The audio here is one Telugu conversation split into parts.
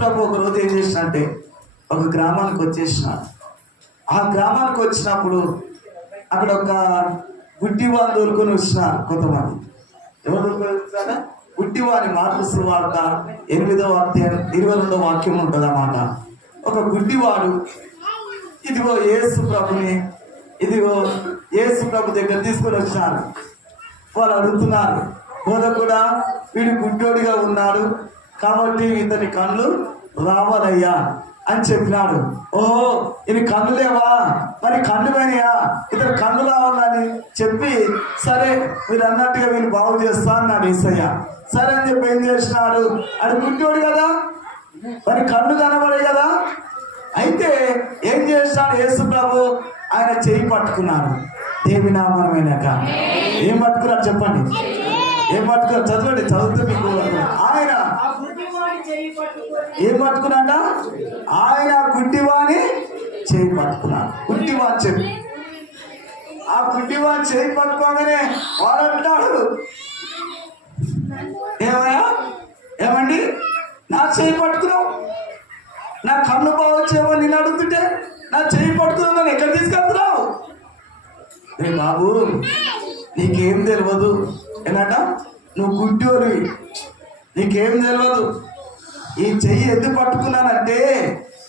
ప్రభు ఒక రోజు ఏం చేసినంటే ఒక గ్రామానికి వచ్చేసిన ఆ గ్రామానికి వచ్చినప్పుడు అక్కడ ఒక గుడ్డి వాళ్ళు దొరుకుని వచ్చిన కొంతమంది. ఎవరు దొరుకుతారా గుడ్డి వారి మార్పు వార్త ఎనిమిదవ అధ్యాయం ఇరవై రెండో వాక్యం ఉంటుంది అన్నమాట ఒక గుడ్డివాడు ఇదిగో యేసు ప్రభుని ఇదిగో యేసు ప్రభు దగ్గర తీసుకొని వచ్చినారు వాళ్ళు అడుగుతున్నారు బోధ కూడా వీడు గుడ్డోడిగా ఉన్నాడు కాబట్టి ఇతని కళ్ళు రావాలయ్యా అని చెప్పినాడు. ఓహో ఇది కన్నులేవా లేవా? మరి కళ్ళు పోయినాయా ఇతను కన్ను రావాలని చెప్పి సరే మీరు అన్నట్టుగా వీళ్ళు బాగు చేస్తా అన్నాడు ఈసయ్య సరే అని చెప్పి ఏం చేసినాడు? అది గుడ్డోడు కదా? మరి కళ్ళు కనబడే కదా? అయితే ఏం చేసినాడు యేసు ప్రభు? ఆయన చేయి పట్టుకున్నాడు. దేవి నామమైనాక ఏం పట్టుకున్నాడు చెప్పండి? ఏం పట్టుకున్నారు చదవండి? చదివితే మీకు ఆయన ఏం పట్టుకున్నాడ? ఆయన గుడ్డివాని చేయి పట్టుకున్నాడు. గుడ్డివాని చెప్పి ఆ గుడ్డివాని చేయి పట్టుకోగానే వాడు అంటాడు ఏమయ్యా? ఏమండి? నా చేయి పట్టుకున్నావు. నా కన్ను బాగొచ్చేమో నేను అడుగుతుంటే నా చేయి పట్టుకున్నావు నన్ను ఎక్కడ తీసుకెళ్తున్నావు? రే బాబు నీకేం తెలియదు ఏంటంట నువ్వు గుడ్డోడివి నీకేం తెలియదు ఈ చెయ్యి ఎందుకు పట్టుకున్నానంటే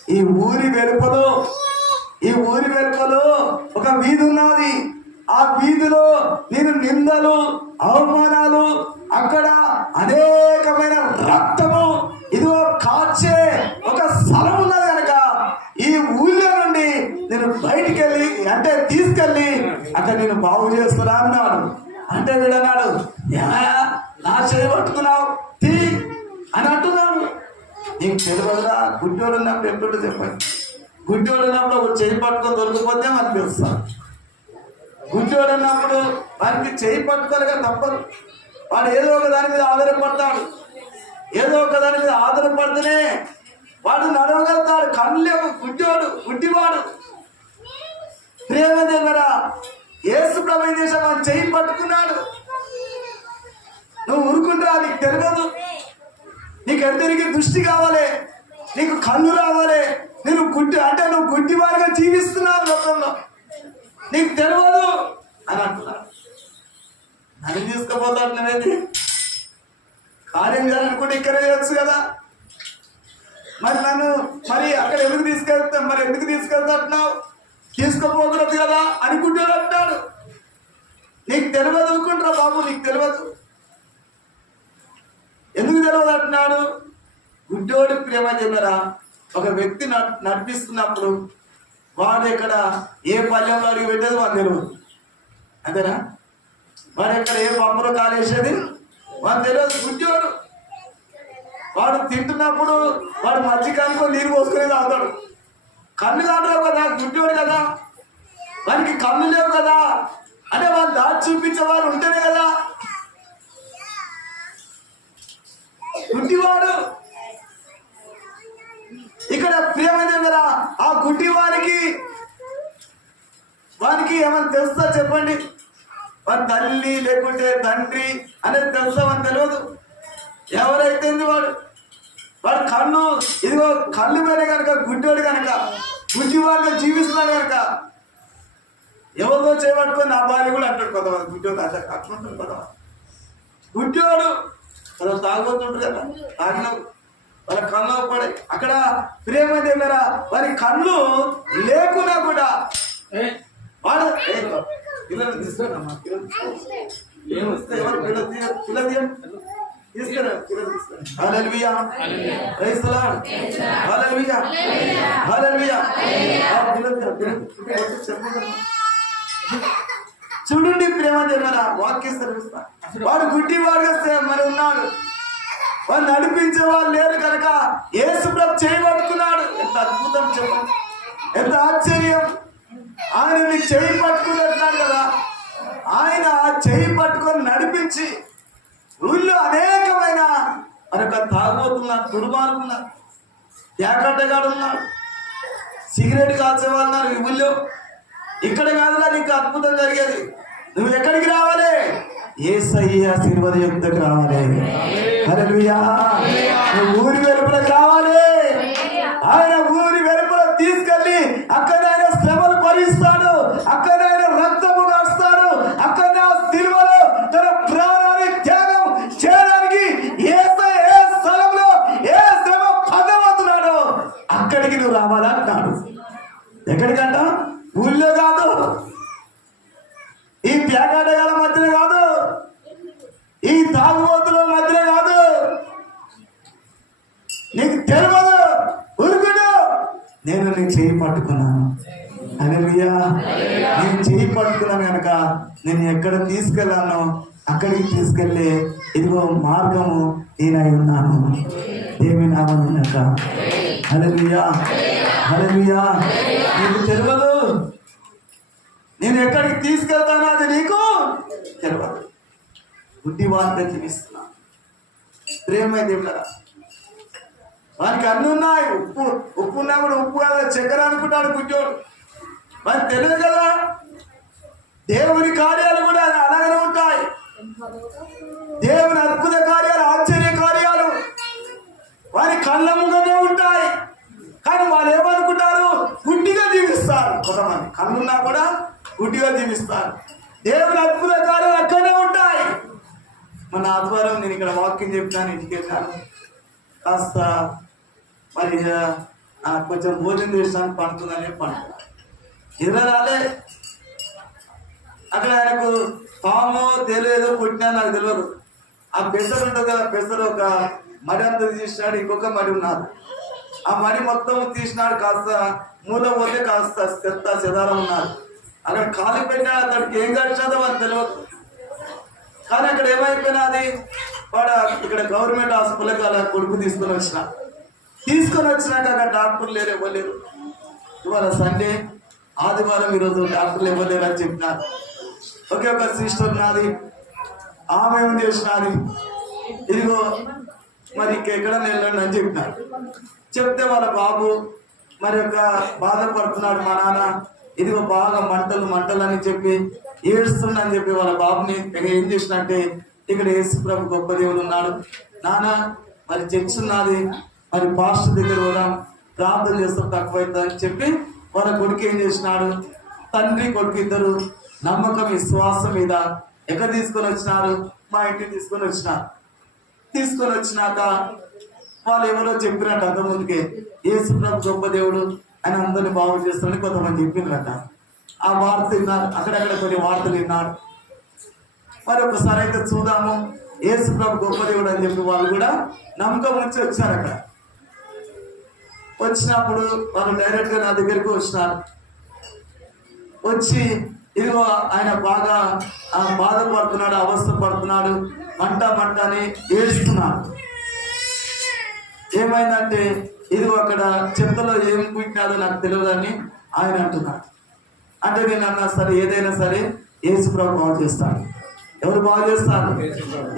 ఈ ఊరి వెలుపలో ఈ ఊరి వెలుపలో ఒక వీధి ఉన్నది. ఆ వీధిలో నేను నిందలు అవమానాలు అక్కడ అనేకమైన రక్తము ఇదిగో కాచే ఒక స్థలం ఉన్నది కనుక ఈ ఊళ్ళో నుండి నేను బయటికి వెళ్ళి అంటే తీసుకెళ్ళి అక్కడ నేను బాగు చేస్తున్నా అన్నాడు. అంటే వీడన్నాడు నా చేయి పట్టుకున్నావు తీ అని అంటున్నాడు. నీకు తెలియదురా గుడ్డోడు ఉన్నప్పుడు ఎప్పుడు చెప్పండి? గుడ్డోడు ఉన్నప్పుడు ఒక చేయి పట్టుకొని దొరికిపోతే మనకు తెలుస్తాను గుడ్డోడు ఉన్నప్పుడు వారికి చేయి పట్టుకోలేక తప్పదు. వాడు ఏదో ఒక దాని మీద ఆధారపడతాడు. ఏదో ఒక దాని మీద ఆధారపడితేనే వాడు నడవగలుగుతాడు. కళ్ళు గుడ్డోడు గుడ్డివాడు. ప్రేమ దగ్గర ఏసు ప్రభు ఏం చేశాడు? వాడు పట్టుకున్నాడు. నువ్వు ఊరుకుంటా నీకు తెలియదు. నీకు ఎందరికి దృష్టి కావాలి? నీకు కళ్ళు రావాలి? నేను గుడ్డి అంటే నువ్వు గుడ్డివాడిగా జీవిస్తున్నావు లోకంలో. నీకు తెలియదు. అని అంటున్నాడు. నన్ను తీసుకుపోతాడు నేనైతే. కార్యం చేయాలనుకుంటే ఇక్కడ చేయొచ్చు కదా. మరి నన్ను మరి అక్కడ ఎందుకు తీసుకెళ్తా మరి ఎందుకు తీసుకెళ్తాంటున్నావు తీసుకుపోకూడదు కదా అనుకుంటాడు అంటాడు. నీకు తెలియదు అనుకుంటారా బాబు నీకు తెలియదు ఎందుకు తెలియదు అంటున్నాడు? గుడ్డోడి ప్రేమ చెందరా ఒక వ్యక్తి నడిపిస్తున్నప్పుడు వాడు ఎక్కడ ఏ పల్లెంలో అడిగి పెట్టేది వాడు తెలియదు అంతేనా? వాడు ఎక్కడ ఏ పంపలో కాలేసేది వాడు తెలియదు గుడ్డోడు. వాడు తింటున్నప్పుడు వాడు మధ్యకానికో నీరు పోసుకుని తాగుతాడు. కళ్ళు కాదు కదా గుడ్డోడు కదా? వానికి కళ్ళు లేవు కదా? అంటే వాళ్ళు దాచి చూపించే వారు ఉంటేనే కదా? గుడ్డివాడు. ఇక్కడ ప్రియమైన కదా ఆ గుడ్డి వారికి వానికి ఏమైనా తెలుస్తా చెప్పండి? వారి తల్లి లేకుంటే తండ్రి అనేది తెలుసా? అని తెలియదు ఎవరైతే వాడు? వాడు కన్ను ఇదిగో కళ్ళు మీద కనుక గుడ్డోడు కనుక గుడ్డివాడిగా జీవిస్తున్నాడు కనుక ఎవరితో చేపట్టుకొని నా భార్య కూడా అంటాడు కొంతమంది గుడ్డోడు అట్లా అట్లుంటుంది కొంతమంది గుడ్డోడు అలా తాగుతుంటారు కదా తాగిన వాళ్ళ కళ్ళు పడే అక్కడ ప్రేమ దగ్గర వారి కళ్ళు లేకున్నా కూడా వాడు పిల్లలు తీసుకురామ్మా, పిల్లలు తీసుకురా. ఏం వస్తే ఎవరు పిల్లలు తీయ- పిల్లలు తీయండి. చూడండి ప్రేమ దగ్గర వాక్య సర్విస్తా వాడు గుడ్డి వాడుగా మరి ఉన్నాడు. వాడు నడిపించే వాళ్ళు లేరు కనుక యేసు ప్రభు చేయబడుతున్నాడు ఎంత అద్భుతం చెప్పండి ఎంత ఆశ్చర్యం. ఆయన చేయి పట్టుకున్నట్టున్నాడు కదా. ఆయన చేయి పట్టుకొని నడిపించి ఊళ్ళో అనేకమైన మరొక తాగబోతున్నారు దుర్మార్గున్నారు ఏకట్టగాడు ఉన్నాడు సిగరెట్ కాల్చే వాళ్ళు ఉన్నారు ఈ ఊళ్ళో. ఇక్కడ కాదురా నీకు అద్భుతం జరిగేది. నువ్వు ఎక్కడికి రావాలి? ఏ శిల్వద యుద్ధకు రావాలి? నువ్వు ఊరి వెలుపల కావాలి. ఆయన ఊరి నేను ఎక్కడ తీసుకెళ్ళానో అక్కడికి తీసుకెళ్ళే ఇదిగో మార్గము నేనై ఉన్నాను. దేవి నామం కనుక హల్లెలూయా. హల్లెలూయా. నీకు తెలియదు నేను ఎక్కడికి తీసుకెళ్తానో అది నీకు తెలియదు బుద్ధి వార్త జీవిస్తున్నా ప్రేమ దేవుడరా వానికి అన్ని ఉన్నాయి. ఉప్పు ఉప్పు ఉన్నా కూడా ఉప్పు కదా చక్కెర అనుకుంటాడు గుడ్డోడు. వానికి తెలియదు కదా. దేవుని కార్యాలు కూడా అలాగనే ఉంటాయి. దేవుని అద్భుత కార్యాలు ఆశ్చర్య కార్యాలు వారి కళ్ళ ముందనే ఉంటాయి. కానీ వాళ్ళు ఏమనుకుంటారు? గుడ్డిగా జీవిస్తారు. కొంతమంది కళ్ళున్నా కూడా గుడ్డిగా జీవిస్తారు. దేవుని అద్భుత కార్యాలు అక్కడనే ఉంటాయి. మన ఆధ్వర్యం నేను ఇక్కడ వాక్యం చెప్తాను ఇంటికి వెళ్ళాను కాస్త మరి కొంచెం భోజనం చేసాను పండుతుందనే పండుగ ఎదురు రాలే. అక్కడ ఆయనకు పాము తెలియదు పుట్టినా నాకు తెలియదు ఆ పెసరు ఉంటుంది కదా పెసరు ఒక మడి అంతా తీసినాడు ఇంకొక మడి ఉన్నారు ఆ మడి మొత్తం తీసినాడు కాస్త మూల పోతే కాస్త చెత్త చెదారం ఉన్నారు అక్కడ కాలు పెట్టాడు అతడికి ఏం కట్టినదో అని తెలియదు కానీ అక్కడ ఏమైపోయినది వాడు ఇక్కడ గవర్నమెంట్ హాస్పిటల్కి అలా కొడుకు తీసుకొని వచ్చిన. తీసుకొని వచ్చినాక అక్కడ డాక్టర్లు లేరు ఇవ్వలేరు ఇవాళ సండే ఆదివారం ఈరోజు డాక్టర్లు ఇవ్వలేరు అని చెప్పినారు. ఒకే ఒక సిస్టర్ నాది. ఆమె ఏం చేసినది ఇదిగో మరి ఎక్కడ వెళ్ళండి అని చెప్పినారు. చెప్తే వాళ్ళ బాబు మరి యొక్క బాధపడుతున్నాడు మా నాన్న. ఇదిగో బాగా మంటలు మంటలు అని చెప్పి ఏడుస్తుందని చెప్పి వాళ్ళ బాబుని ఇక ఏం చేసినంటే ఇక్కడ యేసు ప్రభు గొప్ప దేవుడు ఉన్నాడు. నాన్న మరి చర్చ్ ఉన్నది మరి పాస్టర్ దగ్గర కూడా ప్రార్థన చేస్తాం తక్కువైంది అని చెప్పి వాళ్ళ కొడుకు ఏం చేసినాడు? తండ్రి కొడుకు ఇద్దరు నమ్మకం విశ్వాసం మీద ఎక్కడ తీసుకొని వచ్చినారు? మా ఇంటికి తీసుకొని వచ్చినారు తీసుకొని వచ్చినాక వాళ్ళు ఎవరో చెప్పినట్టు అంత ముందుకే ఏసుప్రభు గొప్ప దేవుడు అని అందరిని బాగు చేస్తారని కొంతమంది చెప్పినట్ట ఆ వార్త విన్నారు. అక్కడక్కడ కొన్ని వార్తలు విన్నారు. మరి ఒకసారి అయితే చూద్దాము. ఏసుప్రభు గొప్ప దేవుడు అని చెప్పి వాళ్ళు కూడా నమ్మకం వచ్చి వచ్చారు అక్కడ. వచ్చినప్పుడు వాళ్ళు డైరెక్ట్గా నా దగ్గరికి వచ్చినారు. వచ్చి ఇదిగో ఆయన బాగా ఆ, బాధపడుతున్నాడు అవస్థ పడుతున్నాడు మంట మంట అని ఏడుస్తున్నాడు. ఏమైందంటే ఇదిగో అక్కడ చెత్తలో ఏం పుట్టినాడో నాకు తెలియదని ఆయన అంటున్నాడు. అంటే నేను అన్నా సరే ఏదైనా సరే ఏసుప్రభు బాగు చేస్తాడు. ఎవరు బాగు చేస్తారు?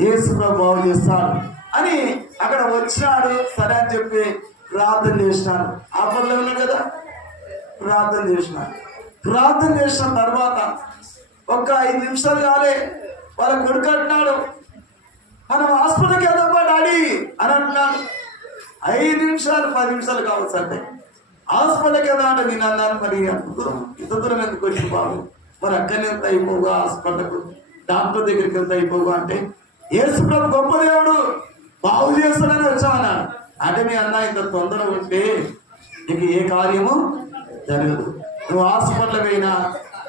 ఏసుప్రభు బాగు చేస్తాడు. అని అక్కడ వచ్చినాడు సరే అని చెప్పి ప్రార్థన చేసినాడు. ఆ పనులు ఉన్నాడు కదా? ప్రార్థన చేసినాడు. ప్రార్థన చేసిన తర్వాత ఒక ఐదు నిమిషాలు కాలే వాళ్ళ కొడుకు అంటున్నాడు మనం హాస్పిటల్కి వెళ్దామా డాడీ అని అంటున్నాడు. ఐదు నిమిషాలు పది నిమిషాలు కావచ్చు అంటే హాస్పిటల్కి వెళ్దాం అంటే నేను అన్నాను మరి దూరం ఇంత దూరం ఎందుకు వచ్చి బాబు? మరి అక్కడనే ఎంత అయిపోగా హాస్పిటల్కు? డాక్టర్ దగ్గరికి ఎంత అయిపోగా అంటే యేసు గొప్ప దేవుడు బాగు చేస్తాడని వచ్చామన్నాడు. అంటే మీ అన్న ఇంత తొందర ఉంటే నీకు ఏ కార్యము జరగదు. నువ్వు హాస్పిటల్ పోయినా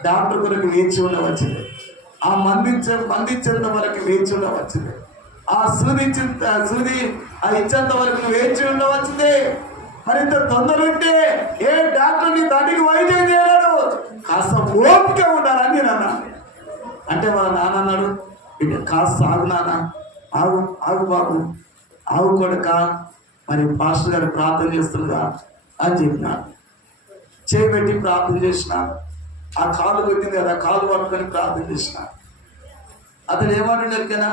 డాక్టర్ కొరకు వేచి ఉండవచ్చింది ఆ మందించ మందించేంత వరకు వేచి ఉండవచ్చింది ఆ సూదించిన సూది ఆ ఇచ్చేంత వరకు నువ్వు వేచి ఉండవచ్చింది మరింత తొందర ఉంటే ఏ డాక్టర్ నీ తండ్రికి వైద్యం చేయలేడు. కాస్త ఓపిక ఉండాలని నేను అన్నా. అంటే వాళ్ళ నాన్న అన్నాడు ఇక కాస్త ఆగు నాన్న. ఆగు ఆగు బాబు. ఆగు కొడక. మరి పాస్టర్ గారు ప్రార్థన చేస్తుండగా అని చెప్పినాడు చేపెట్టి ప్రార్థన చేసిన. ఆ కాలు కొట్టింది కదా కాలు పట్టుకొని ప్రార్థన చేసిన. అతను ఏమంటున్నారు కదా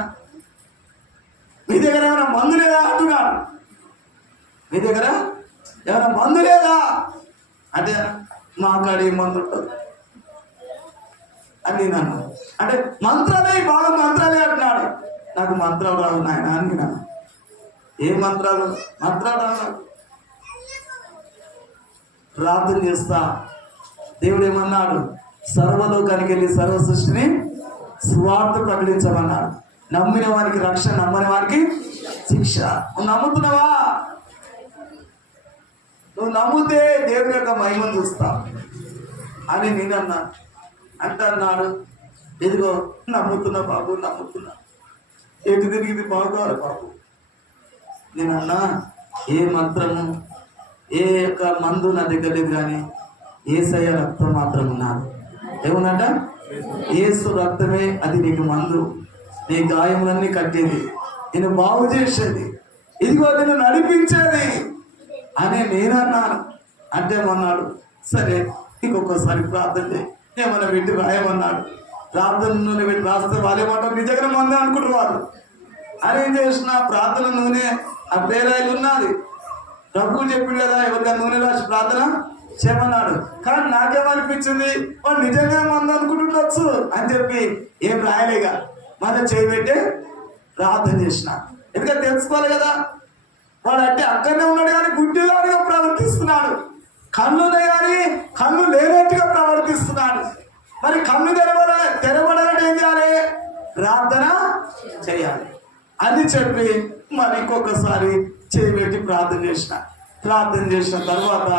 మీ దగ్గర ఏమైనా మందు లేదా? అంటున్నాడు. మీ దగ్గర ఏమైనా మందు లేదా? అంటే మా కాడ ఏ మందు ఉంటుంది. అని నేను అన్నాను. అంటే మంత్రాలే బాగా మంత్రాలే అంటున్నాడు. నాకు మంత్రాలు రావు నాయన అని నేను ఏ మంత్రాలు? మంత్రాలు రావు ప్రార్థన చేస్తా. దేవుడు ఏమన్నాడు? సర్వలోకానికి వెళ్ళి సర్వ సృష్టిని స్వార్థ ప్రకటించమన్నాడు. నమ్మిన వారికి రక్షణ నమ్మని వారికి శిక్ష. నువ్వు నమ్ముతున్నావా? నువ్వు నమ్మితే దేవుని యొక్క మహిమను చూస్తావు అని నేను అన్నా అంటే అన్నాడు ఇదిగో నమ్ముతున్నా బాబు నమ్ముతున్నా. ఎటు తిరిగింది? బాగున్నారు బాబు? నేనన్నా ఏ మంత్రము? ఏ యొక్క మందు నా దగ్గర లేదు కానీ ఏసయ్య రక్తం మాత్రం ఉన్నారు ఏమన్నట ఏసు రక్తమే అది నీకు మందు. నీ గాయములన్నీ కట్టేది. నేను బాగు చేసేది. ఇదిగో నేను నడిపించేది. అని నేను అన్నాను అంటే అన్నాడు సరే ఇంకొకసారి ప్రార్థన చేయి. ఏమన్నా పెట్టి రాయమన్నాడు. ప్రార్థన నూనె పెట్టి రాస్తే వాళ్ళేమంటారు నిజంగా మంది అనుకుంటారు వాళ్ళు అని ఏం చేసిన ప్రార్థన నూనె ఆ పేరాయిలు ఉన్నది. డబ్బులు చెప్పిండు కదా ఎవరికైనా నూనె రాసి ప్రార్థన చేయమన్నాడు. కానీ నాకేమనిపించింది? వాడు నిజంగా మంది అనుకుంటుండొచ్చు అని చెప్పి ఏం రాయలేగా మళ్ళీ చేయబెట్టే ప్రార్థన చేసిన. ఎందుకంటే తెలుసుకోవాలి కదా వాడు అంటే అక్కడనే ఉన్నాడు కానీ గుడ్డివాడిగా ప్రవర్తిస్తున్నాడు. కన్నునే కానీ కన్ను లేనట్టుగా ప్రవర్తిస్తున్నాడు. మరి కన్ను తెరవడ తెరవడాలంటే ఏం చేయాలి? ప్రార్థన చేయాలి. అని చెప్పి మరి ఇంకొకసారి చేయబెట్టి ప్రార్థన చేసిన. ప్రార్థన చేసిన తర్వాత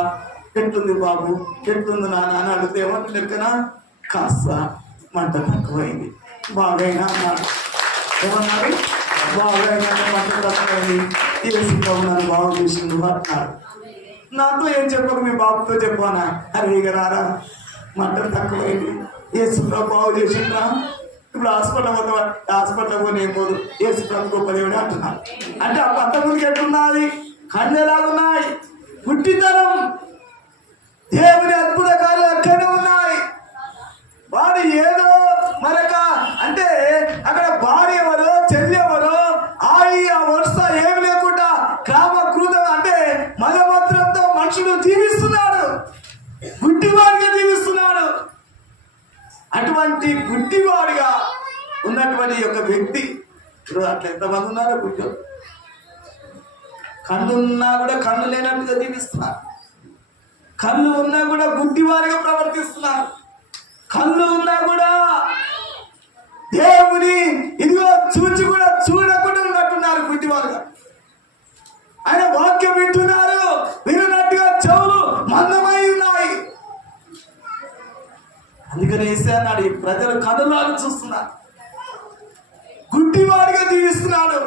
ఎట్లుంది బాబు? ఎట్లుంది నాన్న? అని అడిగితే ఏమంటే లెక్కన? కాస్త మంట తక్కువైంది. బాగైనా అన్నాడు ఏమన్నారు? బాగైనా మంట తక్కువైంది. ఏసీ నన్ను బాగు చేసిండు అన్నాడు నాతో ఏం చెప్పక మీ బాబుతో చెప్పానా అరే ఇక రారా మంట తక్కువైంది. ఏసులో బాగు చేసిండ్రా? ఇప్పుడు హాస్పిటల్ పోతా హాస్పిటల్ పోనీ ఏం పోదు? ఏసు ప్రభు గొప్ప దేవుడు అంటున్నాడు అంటే ఆ పక్క ఎట్లున్నది? కన్నెలాగున్నాయి ఎలాగున్నాయి పుట్టితనం దేవుని అద్భుత కార్యాలు అక్కడే ఉన్నాయి. వాడు ఏదో మరొక అంటే అక్కడ భార్య ఎవరు చెల్లి ఎవరు ఆయి ఆ వరుస ఏమి లేకుండా కామ క్రూత అంటే మలమూత్రంతో మనుషుడు జీవిస్తున్నాడు. గుడ్డివాడిగా జీవిస్తున్నాడు. అటువంటి గుడ్డివాడిగా ఉన్నటువంటి యొక్క వ్యక్తి ఇప్పుడు అట్లా ఎంతమంది ఉన్నారో? గుడ్డి. కళ్ళు ఉన్నా కూడా కళ్ళు లేనట్టుగా జీవిస్తున్నారు కళ్ళు ఉన్నా కూడా గుడ్డివారిగా ప్రవర్తిస్తున్నారు. కళ్ళు ఉన్నా కూడా దేవుని ఇదిగో చూచి కూడా చూడకుండా ఉన్నట్టున్నారు గుడ్డివారుగా. ఆయన వాక్యం వింటున్నారు విన్నట్టుగా చెవులు మందమై ఉన్నాయి. అందుకని వేసే అన్నాడు ఈ ప్రజలు కనులాలు చూస్తున్నారు. గుడ్డివాడిగా జీవిస్తున్నాడు.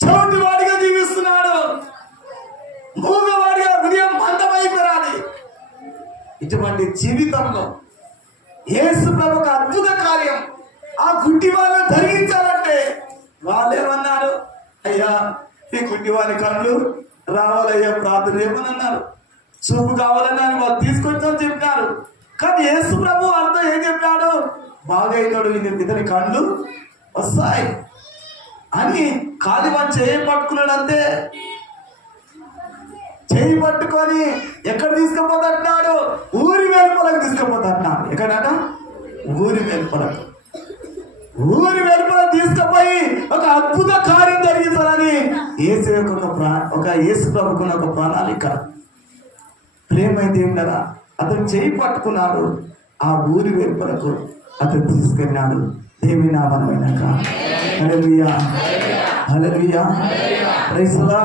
చౌటివాడిగా జీవిస్తున్నాడు. మూగవాడిగా హృదయం మందమైపోరాలి ఇటువంటి జీవితంలో యేసు ప్రభుకు అద్భుత కార్యం ఆ గుడ్డి వాళ్ళని జరిగించాలంటే వాళ్ళేమన్నారు? అయ్యా ఈ గుడ్డి వారి కళ్ళు రావాలయ్యా ప్రార్థన ఏమని అన్నారు చూపు కావాలని వాళ్ళు తీసుకొచ్చని చెప్పినారు. కానీ యేసు ప్రభు అర్థం ఏం చెప్పాడు బాగైనాడు ఇతని కళ్ళు వస్తాయి. అని కాలిబాన్ చేయి పట్టుకున్నాడు అంతే. చేయి పట్టుకొని ఎక్కడ తీసుకుపోతాడు? ఊరి వెలుపలకు తీసుకుపోతాడు. ఎక్కడట ఊరి వెలుపలకు. ఊరి వెలుపల తీసుకుపోయి ఒక అద్భుత కార్యం జరిగించాలని ఏసు యొక్క ఒక ప్రా ఒక ఏసు ప్రభుకున్న ఒక ప్రణాళిక. ప్రేమ అయితే ఏం కదా అతను చేయి పట్టుకున్నాడు. ఆ ఊరి వెలుపలకు అతను తీసుకెళ్ళినాడు. దేవి నామనమైనాక అయినాక హల్లెలూయా ప్రైజ్ ది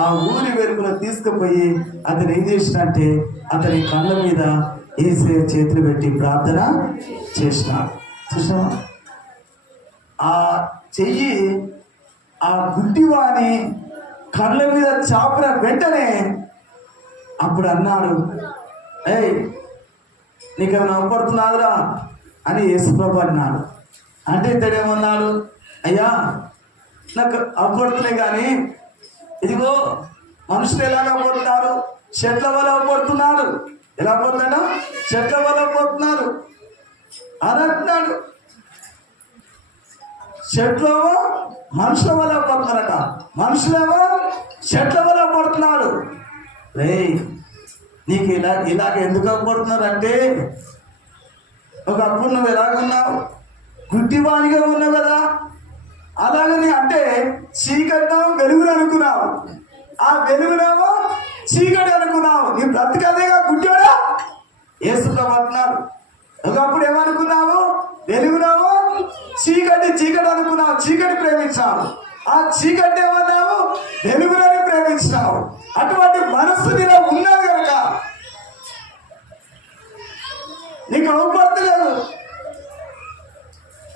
ఆ ఊరి వెలుగులో తీసుకుపోయి అతను ఏం చేసినంటే అతని కళ్ళ మీద ఏసే చేతులు పెట్టి ప్రార్థన చేసినాడు. చూసావా? ఆ చెయ్యి ఆ గుడ్డివాని కళ్ళ మీద చాపిన వెంటనే అప్పుడు అన్నాడు ఏయ్ నీకేమైనా అవపడుతున్నాదురా అని యేసుప్రభు అన్నాడు. అంటే ఇతడేమన్నాడు అయ్యా నాకు అవ్వడుతున్నాయి కానీ ఇదిగో మనుషులు ఎలాగ అవ్వడుతున్నారు చెట్ల వల్ల అవ్వడుతున్నారు ఎలా పోతున్నాడు చెట్ల వల్ల పోతున్నారు అని అంటున్నాడు. చెట్లేమో మనుషుల వల్ల పడుతున్నారట మనుషులేమో చెట్ల వల్ల పడుతున్నారు రే నీకు ఇలా ఇలాగ ఎందుకు పడుతున్నారు అంటే ఒకప్పుడు నువ్వు ఎలాగున్నావు? గుడ్డివానిగా ఉన్నావు కదా? అలాగని అంటే చీకటినావు వెలుగులు అనుకున్నావు. ఆ వెలుగునేమో చీకటి అనుకున్నావు. నీ బ్రతికదేగా గుడ్డోడా ఏసుతాం అంటున్నారు ఒకప్పుడు ఏమనుకున్నావు? వెలుగునావు చీకటి చీకటి అనుకున్నావు. చీకటి ప్రేమించావు. ఆ చీకటి ఏమన్నావు? వెలుగులని ప్రేమించినావు అటువంటి మనస్సు నీలో ఉన్నది కనుక నీకు అవపడతలేదు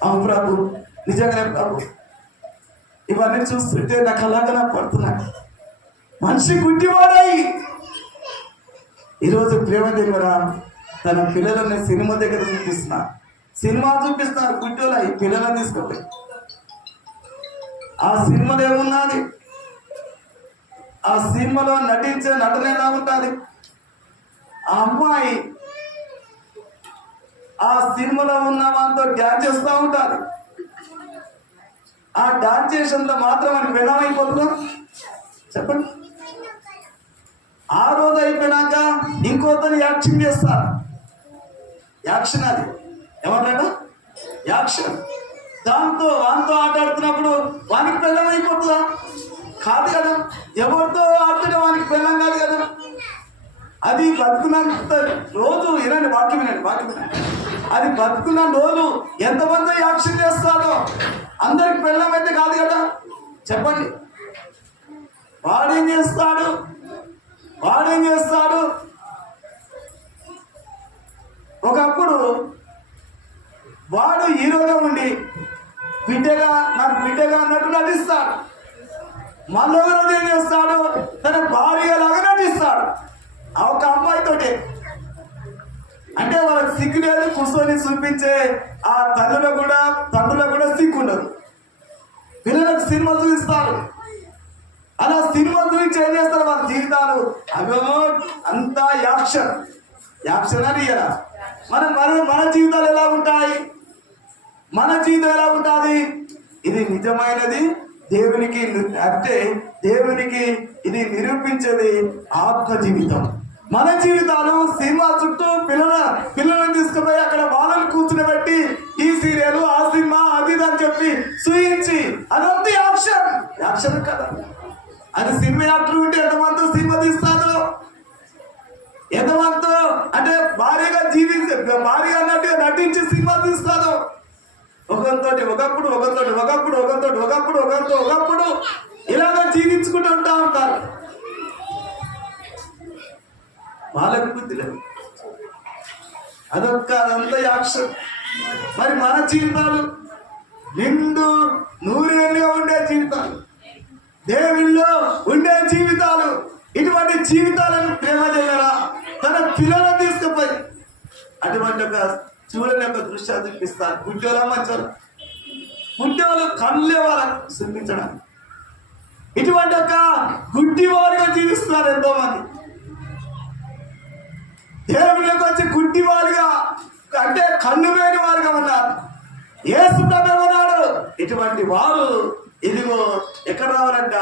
అవును ప్రభు. నిజంగానే ప్రభు. ఇవన్నీ చూస్తుంటే నాకు అలాగా పడుతున్నా. మనిషి గుడ్డివాడాయి ఈరోజు ప్రేమ దగ్గర తన పిల్లలని సినిమా దగ్గర చూపిస్తున్నా. సినిమా చూపిస్తున్నారు గుడ్డోలా ఈ పిల్లలని తీసుకుపోయి ఆ సినిమాలో ఏమున్నది? ఆ సినిమాలో నటించే నటన ఎలా ఉంటుంది? ఆ అమ్మాయి ఆ సినిమాలో ఉన్న వాళ్ళతో డ్యాన్స్ చేస్తూ ఉంటారు. ఆ డాన్స్ చేసినంత మాత్రం అని పెనమైపోతుందా చెప్పండి. ఆ రోజు అయిపోయినాక ఇంకోతను యాక్షన్ చేస్తారు. యాక్షన్ అది. ఏమంటాడు? యాక్షన్. దాంతో వానితో ఆటాడుతున్నప్పుడు వానికి పెళ్ళం అయిపోతుందా? కాదు కదా. ఎవరితో ఆడితే వానికి పెళ్ళం కాదు కదా. అది బతుకున్నంత రోజు వినండి వాక్యం వినండి వాక్యం వినండి. అది బతుకున్న రోజు ఎంతమంది యాక్షన్ చేస్తాడో అందరికి పెళ్ళం అయితే కాదు కదా? చెప్పండి. వాడేం చేస్తాడు? వాడేం చేస్తాడు? ఒకప్పుడు వాడు హీరోగా ఉండి బిడ్డగా నాకు బిడ్డగా అన్నట్టు నటిస్తాడు. మళ్ళీ ఏం చేస్తాడు? తన భార్యలాగా నటిస్తాడు. ఒక అమ్మాయితోటి అంటే వాళ్ళకి సిగ్గు లేదు కూర్చొని చూపించే ఆ తల్లులకు కూడా తండ్రులకు కూడా సిగ్గు ఉండదు. పిల్లలకు సినిమా చూపిస్తారు. అలా సినిమా చూపించి ఏం చేస్తారు వాళ్ళ జీవితాలు? అవేమో అంతా యాక్షన్. యాక్షన్ అని కదా మన మన మన జీవితాలు ఎలా ఉంటాయి? మన జీవితం ఎలా ఉంటుంది? ఇది నిజమైనది దేవునికి అంటే దేవునికి ఇది నిరూపించేది ఆత్మ జీవితం మన జీవితాలు సినిమా చుట్టూ పిల్లల పిల్లలను తీసుకుపోయి అక్కడ వాళ్ళని కూర్చుని ఈ సీరియల్ ఆ సినిమా అది అని చెప్పి చూయించి అదంతా యాక్షన్. యాక్షన్ కదా. అది సినిమా యాక్టర్ ఉంటే ఎంతమంది సినిమా తీస్తారు? ఎంతమంది? అంటే భారీగా జీవించే భారీగా నటి నటించి సినిమా తీస్తారు. ఒకరితోటి ఒకప్పుడు ఒకరితోటి ఒకప్పుడు ఒకరితోటి ఒకప్పుడు ఒకరితో ఒకప్పుడు ఇలాగ జీవించుకుంటూ ఉంటా ఉంటారు. వాళ్ళకు బుద్ధి లేదు అదొక్క అదంతా యాక్షన్ మరి మన జీవితాలు నిండు నూరేళ్ళుగా ఉండే జీవితాలు. దేవుళ్ళో ఉండే జీవితాలు. ఇటువంటి జీవితాలను ప్రేమ చేయరా తన పిల్లలను తీసుకుపోయి అటువంటి ఒక చూడని యొక్క దృశ్యాలు చూపిస్తారు. గుడ్డోలా మంచారు గుడ్డోలు కళ్ళే వాళ్ళకు శ్రమించడానికి ఇటువంటి ఒక గుడ్డివారిగా జీవిస్తున్నారు ఎంతో మంది దేవుళ్ళకి వచ్చి గుడ్డివారిగా అంటే కన్ను లేని వారుగా ఉన్నారు ఏసు ఉన్నాడు. ఇటువంటి వారు ఇదిగో ఎక్కడ రావాలంట?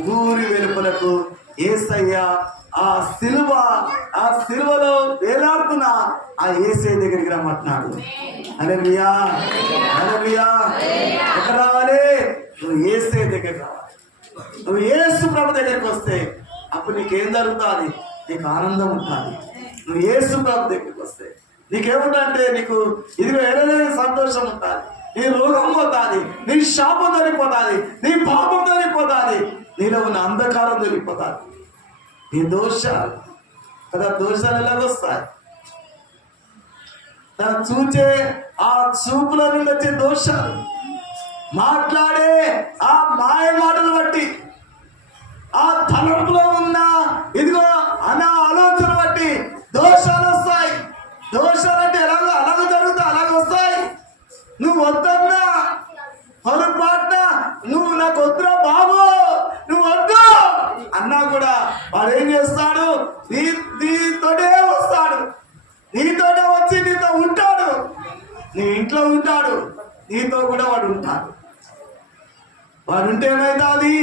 ఊరి వెలుపలకు. ఏసయ్య ఆ సిలువ ఆ సిలువలో వేలాడుతున్న ఆ ఏసై దగ్గరికి రమ్మంటున్నాడు. అలలియా అలలియా ఎక్కడ రావాలి? నువ్వు ఏసై దగ్గరికి రావాలి. నువ్వు ఏసు ప్రభు దగ్గరికి వస్తే అప్పుడు నీకేం జరుగుతుంది? నీకు ఆనందం ఉంటుంది నువ్వు ఏసు ప్రభు దగ్గరికి వస్తే నీకేముందంటే నీకు ఇది ఎనలేని సంతోషం ఉంటుంది నీ రోగం పోతుంది నీ శాపం దొరికిపోతుంది నీ పాపం దొరికిపోతుంది నీలో ఉన్న అంధకారం దొరికిపోతుంది నీ దోషాలు కదా దోషాలు ఎలాగొస్తాయి తను చూచే ఆ చూపుల నుండి వచ్చే దోషాలు మాట్లాడే ఆ మాయ మాటలు బట్టి ఆ తలంపులో నీ ఇంట్లో ఉంటాడు నీతో కూడా వాడు ఉంటాడు. వాడు ఉంటే ఏమైతుంది?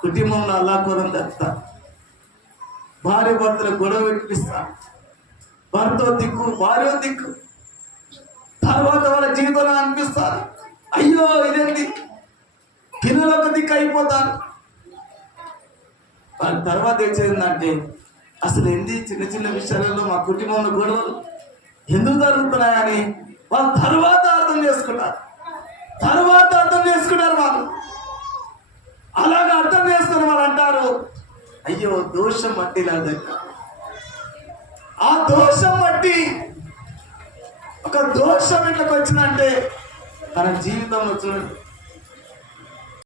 కుటుంబంలో అల్లాకోరం తెస్తా. భార్య భర్తలు గొడవ పెట్టిస్తా. భర్త దిక్కు భార్య దిక్కు. తర్వాత వాళ్ళ జీవితంలో అనిపిస్తారు అయ్యో ఇదేంటి పిల్లలకు దిక్కు అయిపోతారు వాళ్ళ తర్వాత ఏంటంటే అసలు ఏంది చిన్న చిన్న విషయాలలో మా కుటుంబంలో గొడవలు ఎందుకు జరుగుతున్నాయని వాళ్ళు తర్వాత అర్థం చేసుకున్నారు. తర్వాత అర్థం చేసుకున్నారు వాళ్ళు. అలాగ అర్థం చేసుకుని వాళ్ళు అంటారు అయ్యో దోషం బట్టి ఇలా ఆ దోషం బట్టి ఒక దోషం ఇట్లకి వచ్చిందంటే తన జీవితంలో చూడండి.